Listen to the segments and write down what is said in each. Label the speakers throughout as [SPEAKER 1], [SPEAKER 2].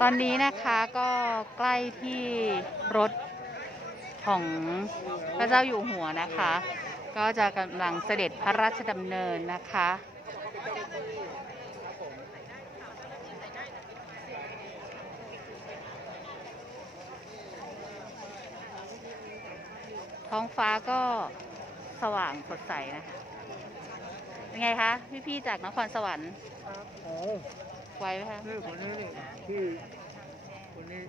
[SPEAKER 1] ตอนนี้นะคะก็ใกล้ที่รถของพระเจ้าอยู่หัวนะคะ ก็จะกำลังเสด็จพระราชดำเนินนะคะท้องฟ้าก็สว่างสดใสนะคะ เป็นไงคะ พี่ๆจากนครสวรรค์
[SPEAKER 2] โอ้
[SPEAKER 1] ไวไหมคะ
[SPEAKER 2] นี่คนนี้นี่ที่คนนี้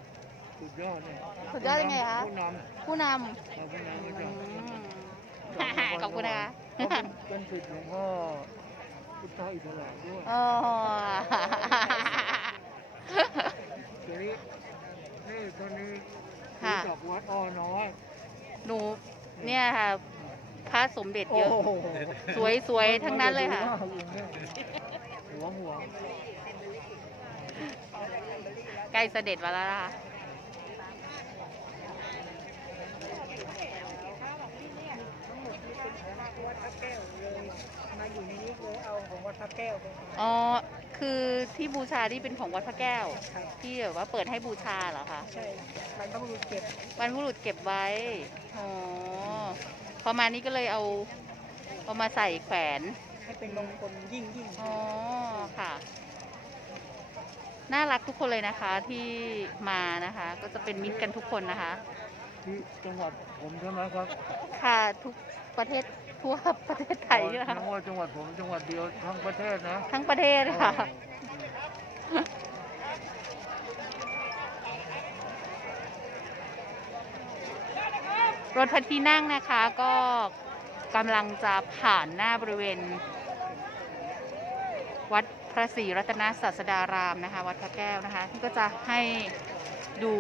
[SPEAKER 2] สุดยอดเนี่ย
[SPEAKER 1] สุดยอดยังไงคะ
[SPEAKER 2] ผู้นำ
[SPEAKER 1] ผู้น
[SPEAKER 2] เราผู้นำก็ำจะ
[SPEAKER 1] อืมขอบคุณนะคะ
[SPEAKER 2] เขาเป็นเป็นศิษย์หลวงพ่อพุทธอิสระด้วย
[SPEAKER 1] โอ้
[SPEAKER 2] ทีนี้นี่คนนี้
[SPEAKER 1] ค่ะ
[SPEAKER 2] รู้จักวัดอ้อน้อย
[SPEAKER 1] หนู เนี่ยค่ะพระสมเด็จเยอะ
[SPEAKER 2] โโห
[SPEAKER 1] สวยสวยทั้งนั้นเลยค่ะ
[SPEAKER 2] หัวหัว
[SPEAKER 1] ใกล้เสด็จมาแล้วนะคะ
[SPEAKER 2] มาอยู่ในนี้เลยเอาของวัดพระแก้วไป
[SPEAKER 1] อ๋อ คือที่บูชาที่เป็นของวัดพระแก้ว
[SPEAKER 2] ครับ
[SPEAKER 1] ที่แบบว่าเปิดให้บูชาเหรอคะ
[SPEAKER 2] ใช่มันต้องรู้เก็บ บ
[SPEAKER 1] รรพบุรุษเก็บไว้ อ๋อ พอมานี้ก็เลยเอาเอามาใส่แขวน
[SPEAKER 2] ให้เป็นมงคลยิ่งยิ่ง
[SPEAKER 1] อ๋อค่ะ น่ารักทุกคนเลยนะคะที่มานะคะ ก็จะเป็นมิตรกันทุกคนนะคะ
[SPEAKER 2] ที่จังหวัดผมใช่ไหมครับ
[SPEAKER 1] ค่ะทุกประเทศทั่วประเทศไทยนี่แหละค่ะ
[SPEAKER 2] จังหวัดจังหวัดผมจังหวัดเดียวทั้งประเทศนะ
[SPEAKER 1] ทั้งประเทศค่ะ รถพระที่นั่งนะคะก็กำลังจะผ่านหน้าบริเวณวัดพ ระศรีรัตนศาสดารามนะคะ วัดพระแก้วนะคะที่ก็จะให้ดู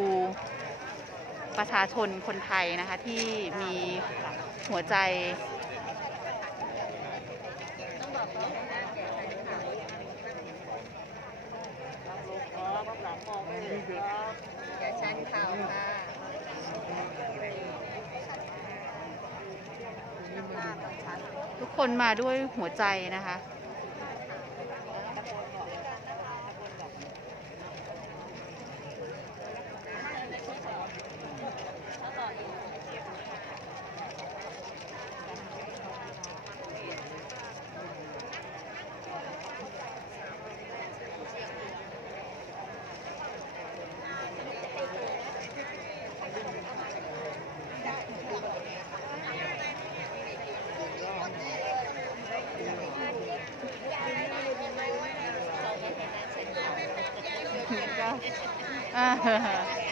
[SPEAKER 1] ประชาชนคนไทยนะคะที่มีหัวใจชันข่าวค่ะทุกคนมาด้วยหัวใจนะคะ Yeah. Uh-huh.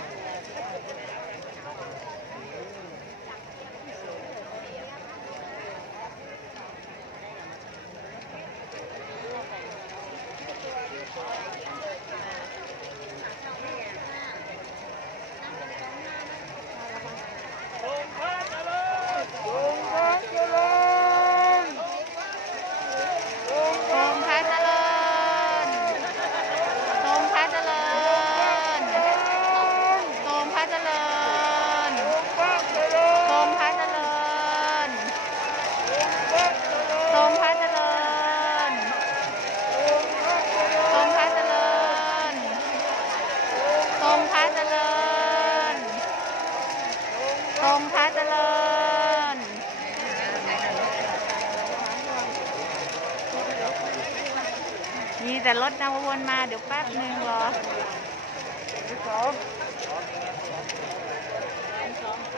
[SPEAKER 1] แต่รถนะวนมาเดี๋ยวแป๊บหนึ่งรอ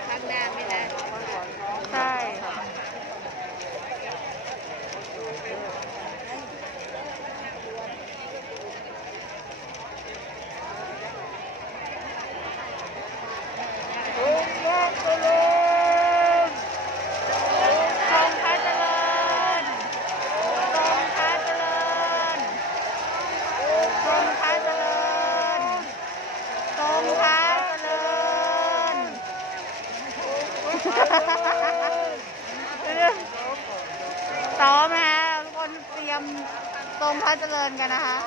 [SPEAKER 1] ข้างหน้าไม่ได้ใช่ ซ้อมฮะคนเตรียมตรงพระเจริญกันนะคะ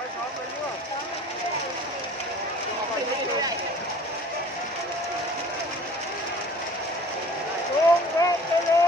[SPEAKER 1] ลงพระเจริญ